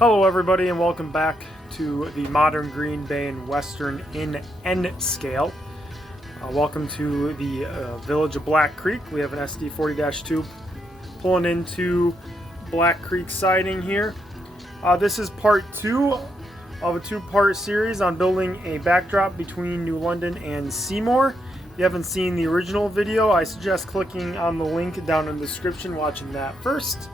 Hello everybody and welcome back to the modern Green Bay and Western in N scale. Welcome to the village of Black Creek. We have an SD40-2 pulling into Black Creek siding here. This is part 2 of a two-part series on building a backdrop between New London and Seymour. If you haven't seen the original video, I suggest clicking on the link down in the description, watching that first.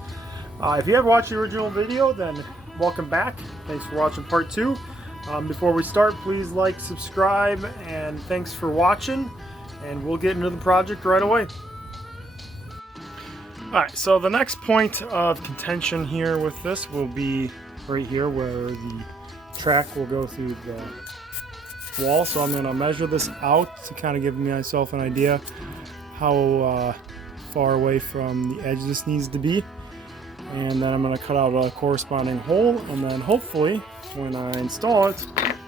If you have watched the original video, then welcome back. Thanks for watching part 2. Before we start, please like, subscribe, and thanks for watching. And we'll get into the project right away. Alright, so the next point of contention here with this will be right here where the track will go through the wall. So I'm going to measure this out to kind of give myself an idea how far away from the edge this needs to be. And then I'm going to cut out a corresponding hole, and then hopefully when I install it,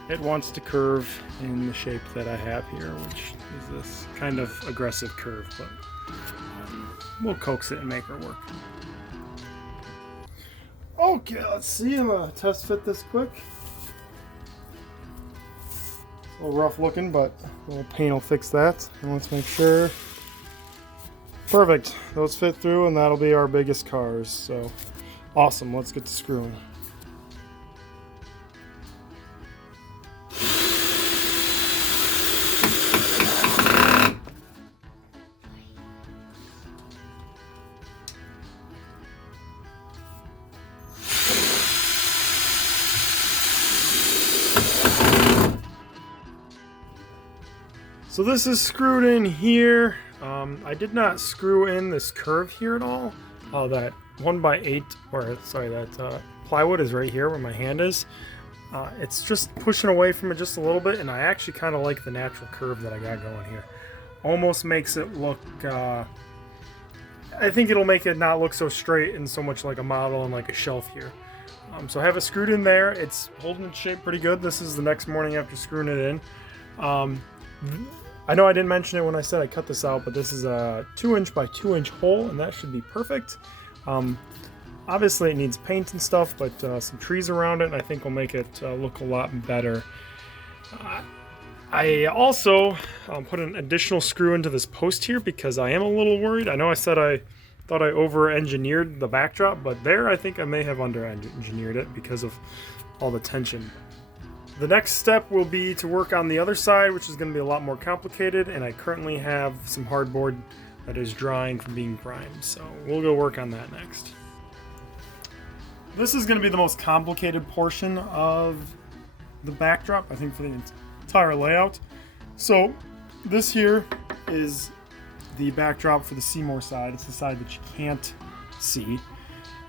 it wants to curve in the shape that I have here, which is this kind of aggressive curve, but we'll coax it and make her work. Okay, let's see. I'm going to test fit this quick. It's a little rough looking, but a little paint will fix that. And let's make sure. Perfect. Those fit through, and that'll be our biggest cars. So awesome. Let's get to screwing. So this is screwed in here. I did not screw in this curve here at all. That 1x8, or sorry, that plywood is right here where my hand is. It's just pushing away from it just a little bit, and I actually kind of like the natural curve that I got going here. Almost makes it look, I think it'll make it not look so straight and so much like a model and like a shelf here. So I have it screwed in there. It's holding its shape pretty good. This is the next morning after screwing it in. I know I didn't mention it when I said I cut this out, but this is a 2" by 2" hole, and that should be perfect. Obviously it needs paint and stuff, but some trees around it, I think will make it look a lot better. I also put an additional screw into this post here because I am a little worried. I know I said I thought I over-engineered the backdrop, but there I think I may have under-engineered it because of all the tension. The next step will be to work on the other side, which is going to be a lot more complicated, and I currently have some hardboard that is drying from being primed, so we'll go work on that next. This is going to be the most complicated portion of the backdrop, I think, for the entire layout. So this here is the backdrop for the Seymour side. It's the side that you can't see.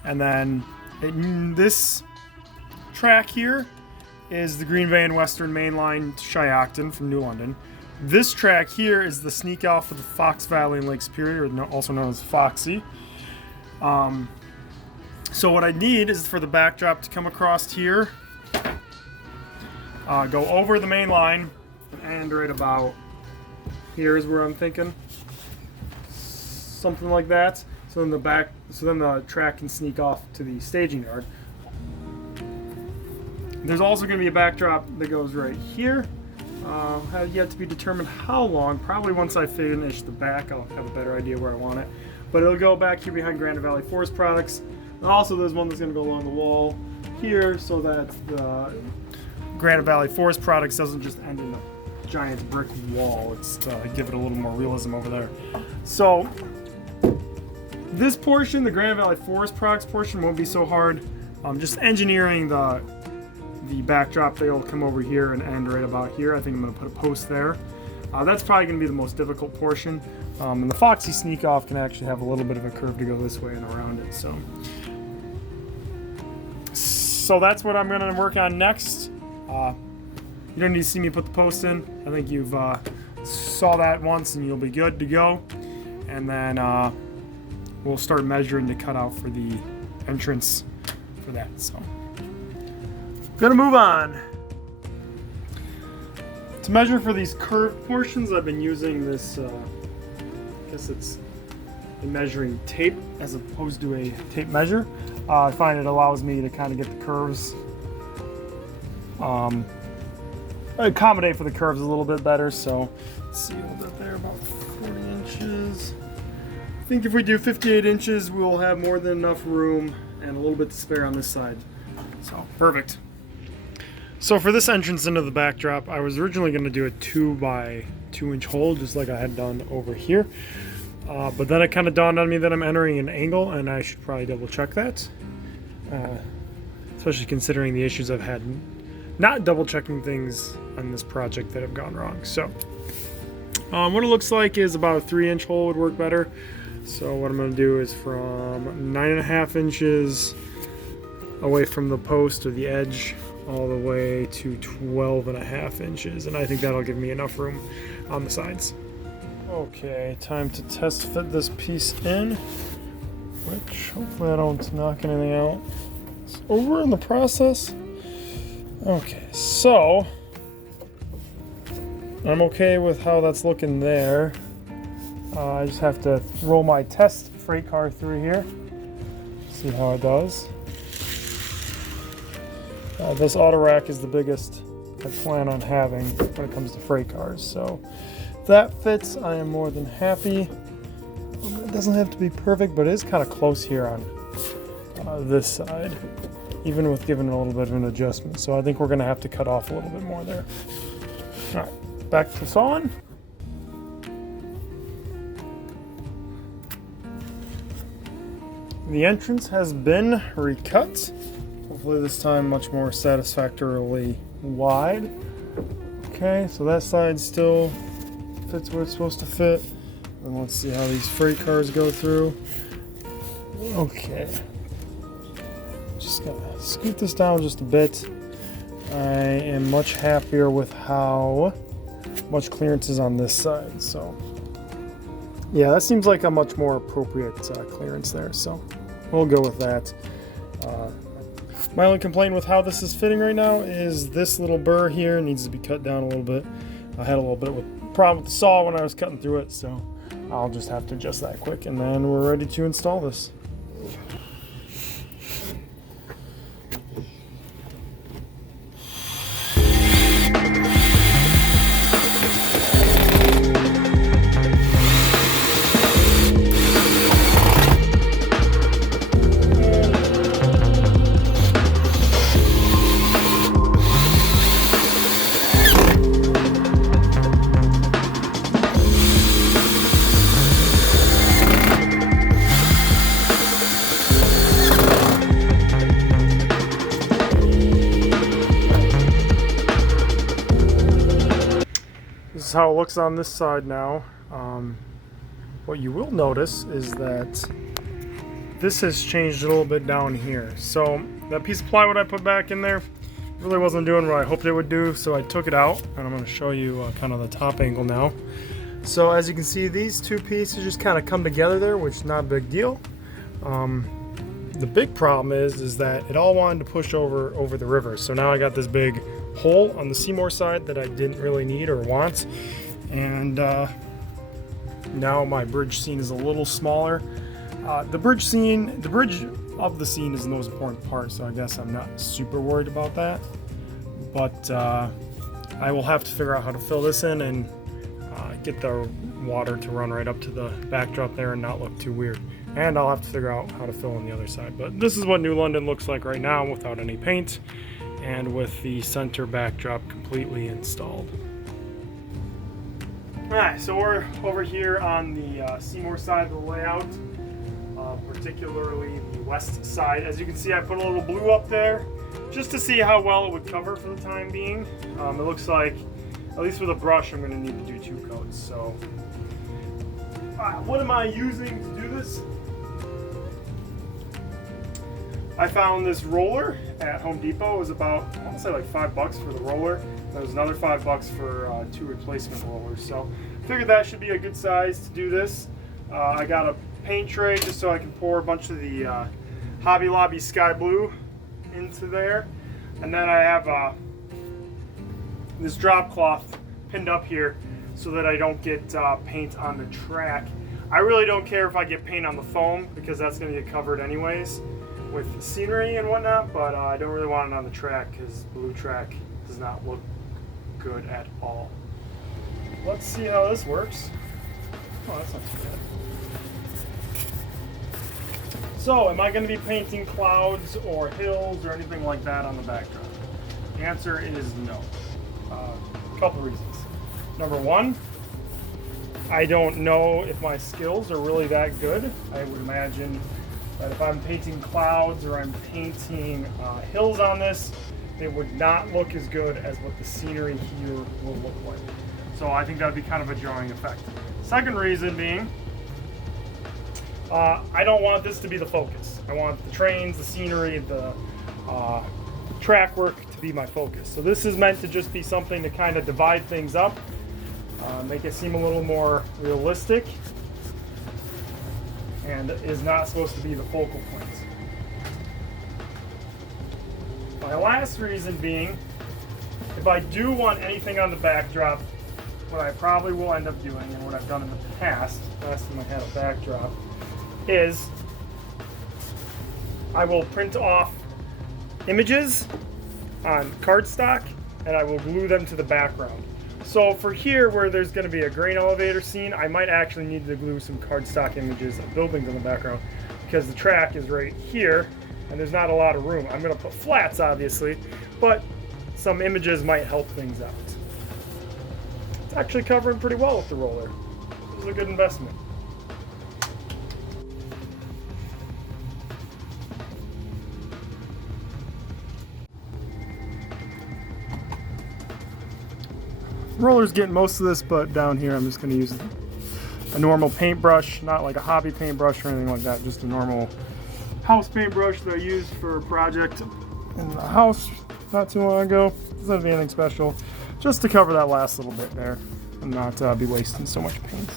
And then this track here is the Green Bay and Western Mainline to Shiocton from New London. This track here is the sneak off of the Fox Valley and Lake Superior, also known as Foxy. So what I need is for the backdrop to come across here, go over the main line, and right about here is where I'm thinking, something like that. So then the track can sneak off to the staging yard. There's also going to be a backdrop that goes right here. Has yet to be determined how long. Probably once I finish the back, I'll have a better idea where I want it. But it'll go back here behind Grand Valley Forest Products. And also there's one that's going to go along the wall here so that the Grand Valley Forest Products doesn't just end in a giant brick wall. It's to give it a little more realism over there. So this portion, the Grand Valley Forest Products portion, won't be so hard. Just engineering the backdrop, they'll come over here and end right about here. I think I'm going to put a post there. That's probably going to be the most difficult portion. And the Foxy sneak off can actually have a little bit of a curve to go this way and around it. So that's what I'm going to work on next. You don't need to see me put the post in. I think you've saw that once and you'll be good to go. And then we'll start measuring to cut out for the entrance for that. So gonna move on. To measure for these curved portions, I've been using this, I guess it's a measuring tape as opposed to a tape measure. I find it allows me to kind of get the curves, accommodate for the curves a little bit better. So let's see, a little bit there, about 40 inches. I think if we do 58 inches, we'll have more than enough room and a little bit to spare on this side. So perfect. So for this entrance into the backdrop, I was originally going to do a 2 by 2 inch hole, just like I had done over here. But then it kind of dawned on me that I'm entering an angle, and I should probably double check that. Especially considering the issues I've had not double checking things on this project that have gone wrong. So what it looks like is about a 3 inch hole would work better. So what I'm going to do is from 9.5 inches away from the post or the edge all the way to 12.5 inches, and I think that'll give me enough room on the sides. Okay, time to test fit this piece in, which hopefully I don't knock anything out. It's over in the process. Okay, so I'm okay with how that's looking there. I just have to roll my test freight car through here, see how it does. This auto rack is the biggest I plan on having when it comes to freight cars, so if that fits, I am more than happy. It doesn't have to be perfect, but it is kind of close here on this side, even with giving it a little bit of an adjustment. So I think we're going to have to cut off a little bit more there. All right, back to sawing. The entrance has been recut. Hopefully this time much more satisfactorily wide. Okay, so that side still fits where it's supposed to fit. And let's see how these freight cars go through. Okay. Just gotta scoot this down just a bit. I am much happier with how much clearance is on this side. So yeah, that seems like a much more appropriate clearance there. So we'll go with that. My only complaint with how this is fitting right now is this little burr here needs to be cut down a little bit. I had a little bit of a problem with the saw when I was cutting through it, so I'll just have to adjust that quick, and then we're ready to install this. This is how it looks on this side now. What you will notice is that this has changed a little bit down here. So that piece of plywood I put back in there really wasn't doing what I hoped it would do, so I took it out, and I'm going to show you kind of the top angle now. So as you can see, these two pieces just kind of come together there, which is not a big deal. The big problem is that it all wanted to push over the river. So now I got this big hole on the Seymour side that I didn't really need or want, and now my bridge scene is a little smaller. The bridge of the scene is the most important part, so I guess I'm not super worried about that. But I will have to figure out how to fill this in and get the water to run right up to the backdrop there and not look too weird. And I'll have to figure out how to fill in the other side. But this is what New London looks like right now without any paint and with the center backdrop completely installed. Alright, so we're over here on the Seymour side of the layout, particularly the west side. As you can see, I put a little blue up there just to see how well it would cover for the time being. It looks like, at least with a brush, I'm going to need to do 2 coats. So what am I using to do this? I found this roller at Home Depot. It was about, I want to say like $5 for the roller. There was another $5 for 2 replacement rollers. So I figured that should be a good size to do this. I got a paint tray just so I can pour a bunch of the Hobby Lobby Sky Blue into there. And then I have this drop cloth pinned up here so that I don't get paint on the track. I really don't care if I get paint on the foam because that's going to get covered anyways with scenery and whatnot, but I don't really want it on the track because blue track does not look good at all. Let's see how this works. Oh, that's not too bad. So, am I going to be painting clouds or hills or anything like that on the backdrop? The answer is no. A couple reasons. Number one, I don't know if my skills are really that good. I would imagine that if I'm painting clouds or I'm painting hills on this, it would not look as good as what the scenery here will look like. So I think that would be kind of a jarring effect. Second reason being, I don't want this to be the focus. I want the trains, the scenery, the track work to be my focus. So this is meant to just be something to kind of divide things up, make it seem a little more realistic, and is not supposed to be the focal point. My last reason being, if I do want anything on the backdrop, what I probably will end up doing, and what I've done in the past, last time I had a backdrop, is I will print off images on cardstock and I will glue them to the background. So for here, where there's going to be a grain elevator scene, I might actually need to glue some cardstock images of buildings in the background because the track is right here and there's not a lot of room. I'm going to put flats, obviously, but some images might help things out. It's actually covering pretty well with the roller. This is a good investment. Roller's getting most of this, but down here I'm just going to use a normal paintbrush, not like a hobby paintbrush or anything like that, just a normal house paintbrush that I used for a project in the house not too long ago. Doesn't have anything special, just to cover that last little bit there and not be wasting so much paint.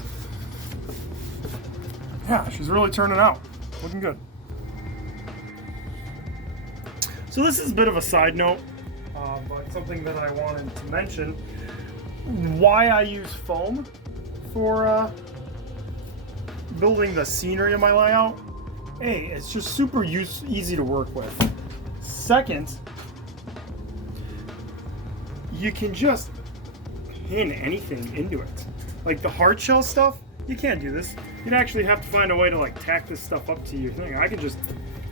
Yeah, she's really turning out. Looking good. So this is a bit of a side note, but something that I wanted to mention. Why I use foam for building the scenery of my layout. A, it's just super easy to work with. Second, you can just pin anything into it. Like the hard shell stuff, you can't do this. You'd actually have to find a way to like tack this stuff up to your thing. I can just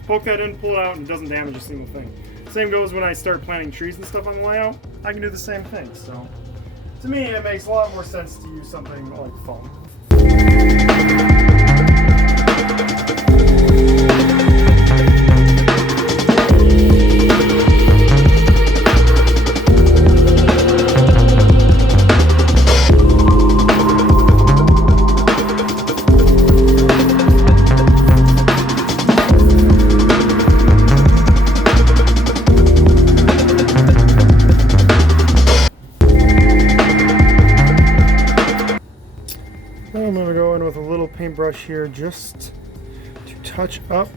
poke that in, pull it out, and it doesn't damage a single thing. Same goes when I start planting trees and stuff on the layout. I can do the same thing. So to me, it makes a lot more sense to use something like foam. I'm going to go in with a little paintbrush here just to touch up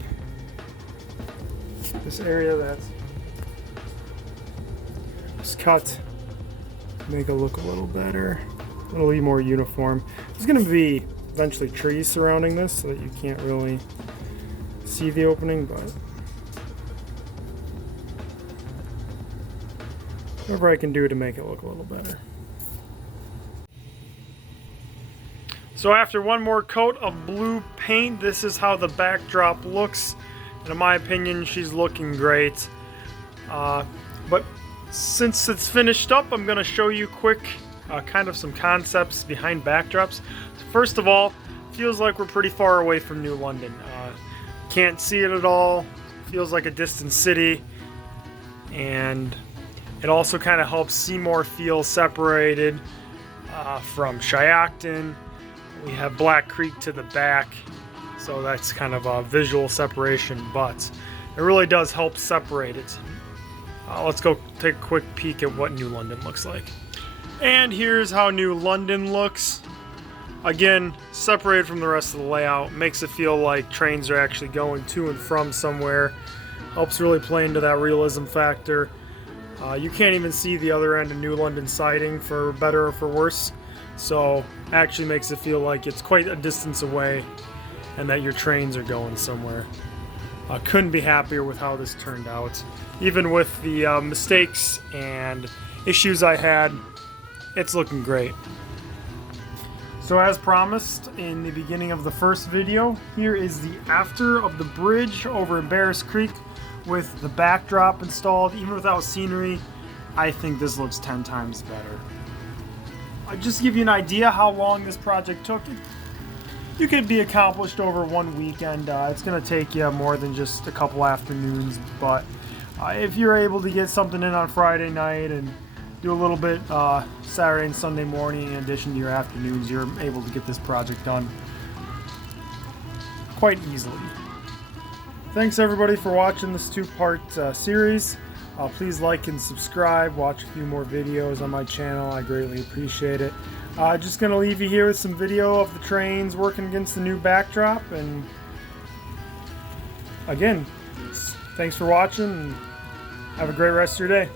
this area that's just cut, make it look a little better, a little more uniform. There's going to be eventually trees surrounding this so that you can't really see the opening, but whatever I can do to make it look a little better. So after one more coat of blue paint, this is how the backdrop looks. And in my opinion, she's looking great. But since it's finished up, I'm going to show you quick kind of some concepts behind backdrops. So first of all, feels like we're pretty far away from New London. Can't see it at all. Feels like a distant city. And it also kind of helps Seymour feel separated from Shiocton. We have Black Creek to the back, so that's kind of a visual separation, but it really does help separate it. Let's go take a quick peek at what New London looks like. And here's how New London looks. Again, separated from the rest of the layout, makes it feel like trains are actually going to and from somewhere. Helps really play into that realism factor. You can't even see the other end of New London siding, for better or for worse. So actually makes it feel like it's quite a distance away and that your trains are going somewhere. I couldn't be happier with how this turned out. Even with the mistakes and issues I had, it's looking great. So as promised in the beginning of the first video, here is the after of the bridge over in Barris Creek with the backdrop installed. Even without scenery, I think this looks 10 times better. I'll just give you an idea how long this project took. You could be accomplished over one weekend. It's going to take you more than just a couple afternoons, but if you're able to get something in on Friday night and do a little bit Saturday and Sunday morning in addition to your afternoons, you're able to get this project done quite easily. Thanks everybody for watching this two-part series. Please like and subscribe, watch a few more videos on my channel. I greatly appreciate it. Just going to leave you here with some video of the trains working against the new backdrop. And again, thanks for watching and have a great rest of your day.